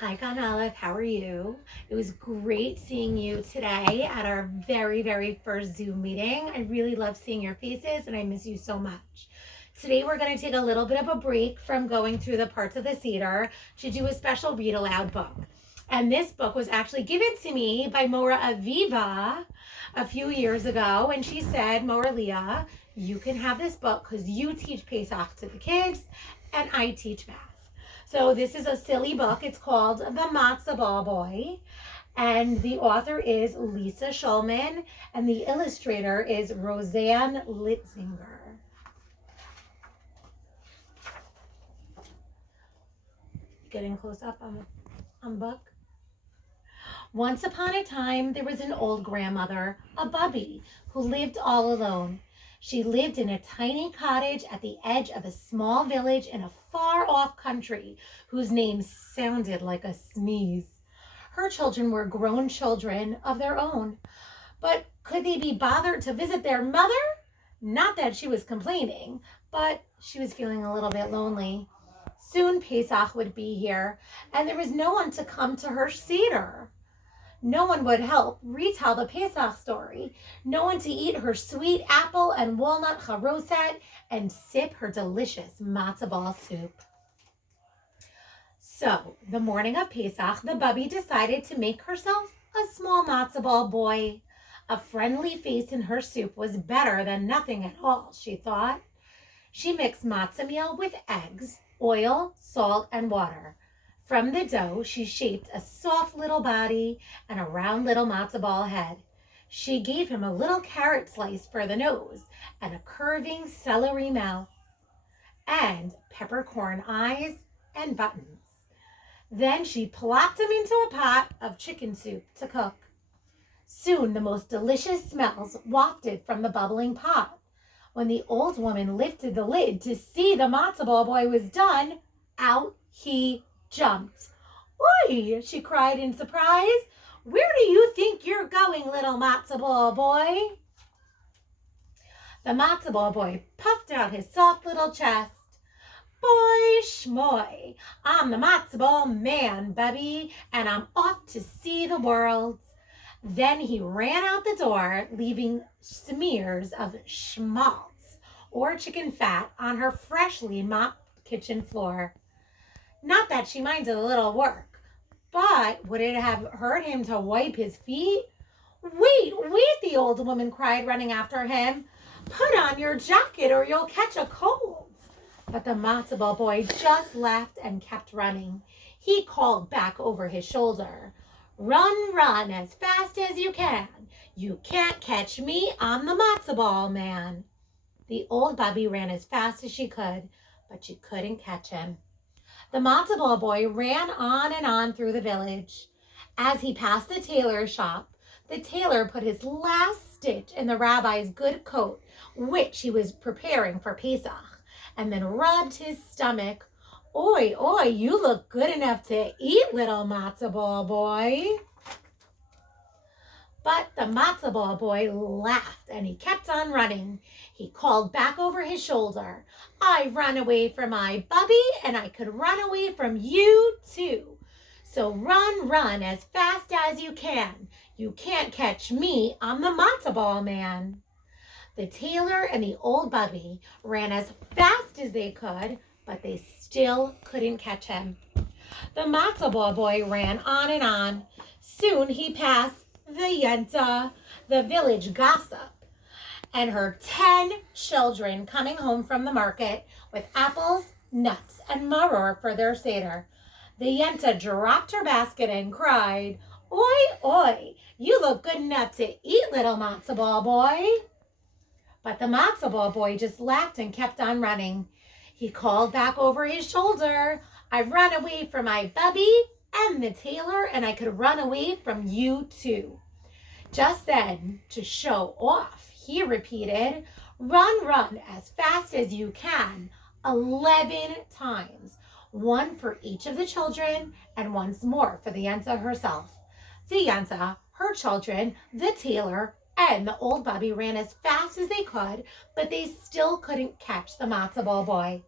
Hi, Gone Olive. How are you? It was great seeing you today at our very first Zoom meeting. I really love seeing your faces and I miss you so much. Today, we're going to take a little bit of a break from going through the parts of the Seder to do a special read aloud book. And this book was actually given to me by Mora Aviva a few years ago. And she said, Mora Leah, you can have this book because you teach Pesach to the kids and I teach math. So this is a silly book. It's called The Matza Ball Boy. And the author is Lisa Schulman. And the illustrator is Roseanne Litzinger. Getting close up on the book. Once upon a time, there was an old grandmother, a bubby, who lived all alone. She lived in a tiny cottage at the edge of a small village in a far-off country whose name sounded like a sneeze. Her children were grown children of their own. But could they be bothered to visit their mother? Not that she was complaining, but she was feeling a little bit lonely. Soon Pesach would be here, and there was no one to come to her Seder. No one would help retell the Pesach story. No one to eat her sweet apple and walnut charoset and sip her delicious matza ball soup. So, the morning of Pesach, the bubby decided to make herself a small matza ball boy. A friendly face in her soup was better than nothing at all, she thought. She mixed matzah meal with eggs, oil, salt, and water. From the dough, she shaped a soft little body and a round little matzo ball head. She gave him a little carrot slice for the nose and a curving celery mouth and peppercorn eyes and buttons. Then she plopped him into a pot of chicken soup to cook. Soon the most delicious smells wafted from the bubbling pot. When the old woman lifted the lid to see the matzo ball boy was done, out he jumped. "Oi!" she cried in surprise. "Where do you think you're going, little matzo ball boy?" The matzo ball boy puffed out his soft little chest. "Boy schmoy, I'm the matzo ball man, Bubby, and I'm off to see the world." Then he ran out the door, leaving smears of schmaltz, or chicken fat, on her freshly mopped kitchen floor. Not that she minded a little work, but would it have hurt him to wipe his feet? Wait, the old woman cried, running after him. "Put on your jacket or you'll catch a cold." But the matzo ball boy just laughed and kept running. He called back over his shoulder, run as fast as you can. You can't catch me, I'm the matzo ball man." The old bubby ran as fast as she could, but she couldn't catch him. The matzo ball boy ran on and on through the village. As he passed the tailor's shop, the tailor put his last stitch in the rabbi's good coat, which he was preparing for Pesach, and then rubbed his stomach. "Oi, you look good enough to eat, little matzo ball boy." But the matzo ball boy laughed and he kept on running. He called back over his shoulder, "I've run away from my bubby and I could run away from you too. So run as fast as you can. You can't catch me, I'm the matzo ball man." The tailor and the old bubby ran as fast as they could, but they still couldn't catch him. The matzo ball boy ran on and on. Soon he passed the Yenta, the village gossip, and her 10 children coming home from the market with apples, nuts, and maror for their Seder. The Yenta dropped her basket and cried, "Oi, you look good enough to eat, little matzo ball boy." But the matzo ball boy just laughed and kept on running. He called back over his shoulder, "I've run away from my bubby and the tailor, and I could run away from you too." Just then, to show off, he repeated, run as fast as you can, 11 times, one for each of the children and once more for the Yenta herself. The Yenta, her children, the tailor, and the old bubby ran as fast as they could, but they still couldn't catch the matzo ball boy.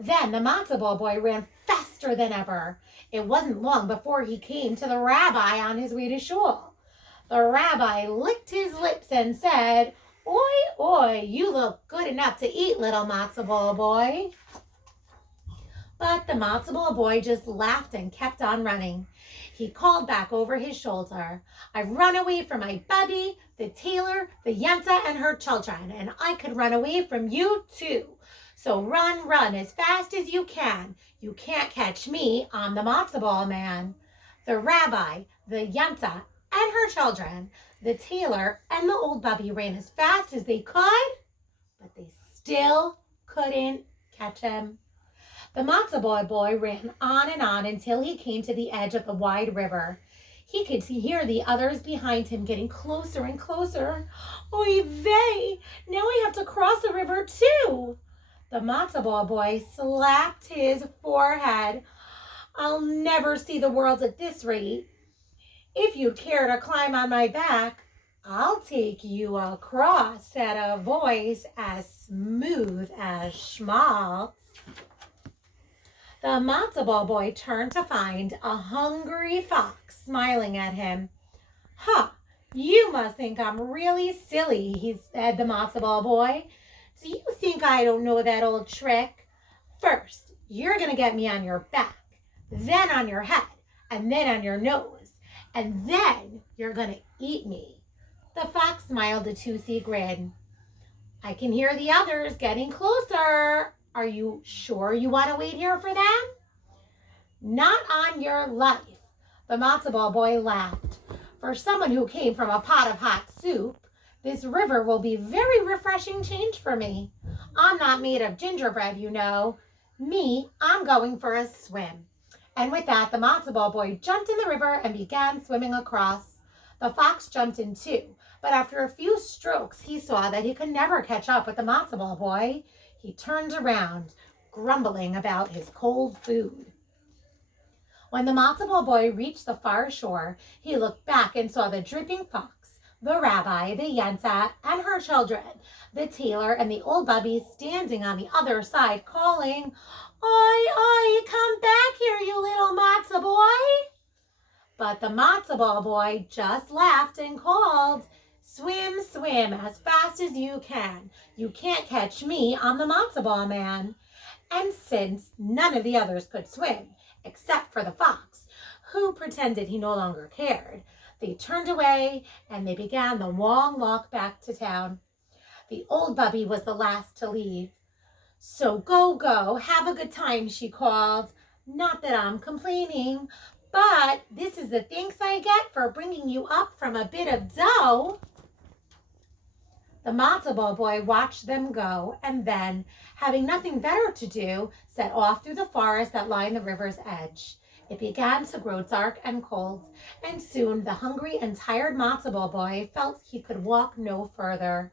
Then the Matza Ball Boy ran faster than ever. It wasn't long before he came to the rabbi on his way to shul. The rabbi licked his lips and said, "Oi, oi, you look good enough to eat, little Matza Ball Boy." But the Matza Ball Boy just laughed and kept on running. He called back over his shoulder, "I've run away from my Bubby, the tailor, the Yenta, and her children, and I could run away from you too. So run, run as fast as you can. You can't catch me, I'm the Matza Ball man." The rabbi, the Yenta, and her children, the tailor, and the old Bubby ran as fast as they could, but they still couldn't catch him. The Matza Ball Boy ran on and on until he came to the edge of the wide river. He could hear the others behind him getting closer and closer. "Oy vey! Now I have to cross the river too." The Matza Ball Boy slapped his forehead. "I'll never see the world at this rate. If you'd care to climb on my back, I'll take you across," said a voice as smooth as schmaltz. The Matza Ball Boy turned to find a hungry fox smiling at him. "Huh, you must think I'm really silly," he said, the Matza Ball Boy. "Do you think I don't know that old trick? First, you're going to get me on your back, then on your head, and then on your nose, and then you're going to eat me." The fox smiled a toothy grin. "I can hear the others getting closer. Are you sure you want to wait here for them?" "Not on your life," the Matza Ball Boy laughed. "For someone who came from a pot of hot soup, this river will be very refreshing change for me. I'm not made of gingerbread, you know. Me, I'm going for a swim." And with that, the Matza Ball Boy jumped in the river and began swimming across. The fox jumped in too, but after a few strokes, he saw that he could never catch up with the Matza Ball Boy. He turned around, grumbling about his cold food. When the Matza Ball Boy reached the far shore, he looked back and saw the dripping fox, the rabbi, the Yenta, and her children, the tailor, and the old Bubby standing on the other side, calling, "Oi, oi, come back here, you little Matza Boy." But the Matza Ball Boy just laughed and called, "Swim, swim as fast as you can. You can't catch me, I'm the Matza Ball man." And since none of the others could swim, except for the fox, who pretended he no longer cared, they turned away and they began the long walk back to town. The old Bubby was the last to leave. "So go, go, have a good time," she called. "Not that I'm complaining, but this is the thanks I get for bringing you up from a bit of dough." The Matza Ball Boy watched them go, and then, having nothing better to do, set off through the forest that lined the river's edge. It began to grow dark and cold, and soon the hungry and tired Matza Ball Boy felt he could walk no further.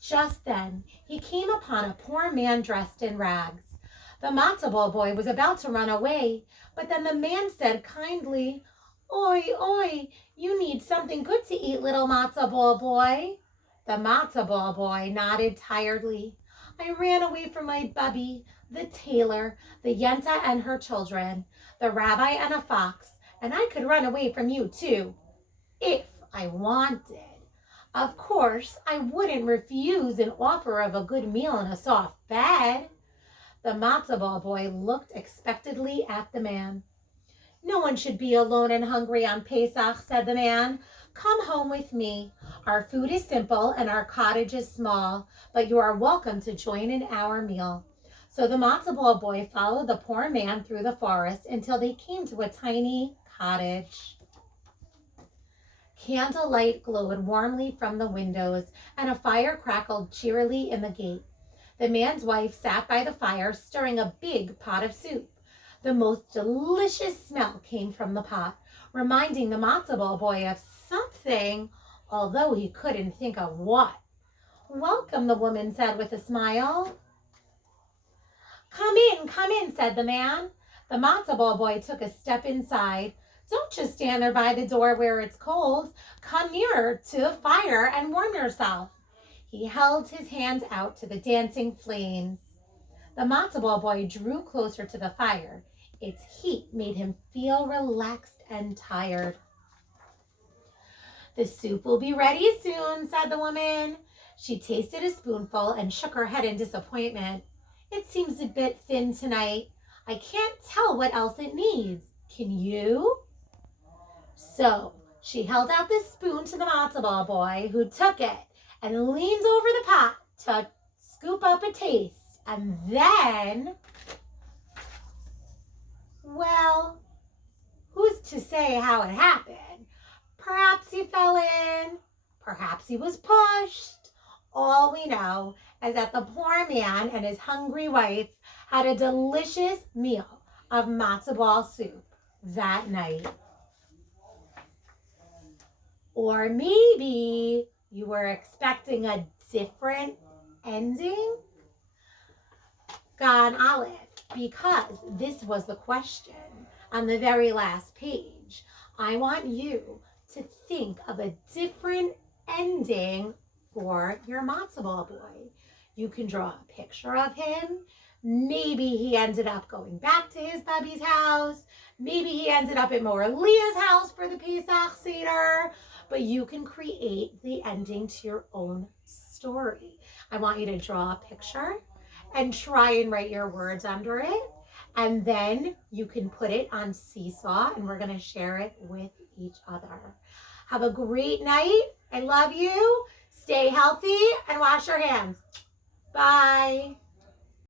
Just then, he came upon a poor man dressed in rags. The Matza Ball Boy was about to run away, but then the man said kindly, "Oi, oi, you need something good to eat, little Matza Ball Boy." The Matza Ball Boy nodded tiredly. "I ran away from my Bubby, the tailor, the Yenta and her children, the rabbi and a fox, and I could run away from you too, if I wanted. Of course, I wouldn't refuse an offer of a good meal and a soft bed." The Matza Ball Boy looked expectantly at the man. "No one should be alone and hungry on Pesach," said the man. "Come home with me. Our food is simple and our cottage is small, but you are welcome to join in our meal." So the Matza Ball Boy followed the poor man through the forest until they came to a tiny cottage. Candlelight glowed warmly from the windows, and a fire crackled cheerily in the gate. The man's wife sat by the fire, stirring a big pot of soup. The most delicious smell came from the pot, reminding the Matza Ball Boy of something, although he couldn't think of what. "Welcome," the woman said with a smile. Come in," said the man. The Matza Ball Boy took a step inside. "Don't just stand there by the door where it's cold. Come nearer to the fire and warm yourself." He held his hands out to the dancing flames. The Matza Ball Boy drew closer to the fire. Its heat made him feel relaxed and tired. The soup will be ready soon, said the woman. She tasted a spoonful and shook her head in disappointment. It seems a bit thin tonight. I can't tell what else it needs. Can you? So she held out this spoon to the Matza Ball Boy, who took it and leaned over the pot to scoop up a taste. And then, well, who's to say how it happened? Perhaps he fell in. Perhaps he was pushed. All we know is that the poor man and his hungry wife had a delicious meal of matzo ball soup that night. Or maybe you were expecting a different ending? Gone Aleph, because this was the question on the very last page. I want you to think of a different ending for your matzo ball boy. You can draw a picture of him. Maybe he ended up going back to his bubby's house. Maybe he ended up at Leah's house for the Pesach Seder. But you can create the ending to your own story. I want you to draw a picture and try and write your words under it. And then you can put it on Seesaw, and we're going to share it with each other. Have a great night. I love you. Stay healthy and wash your hands. Bye.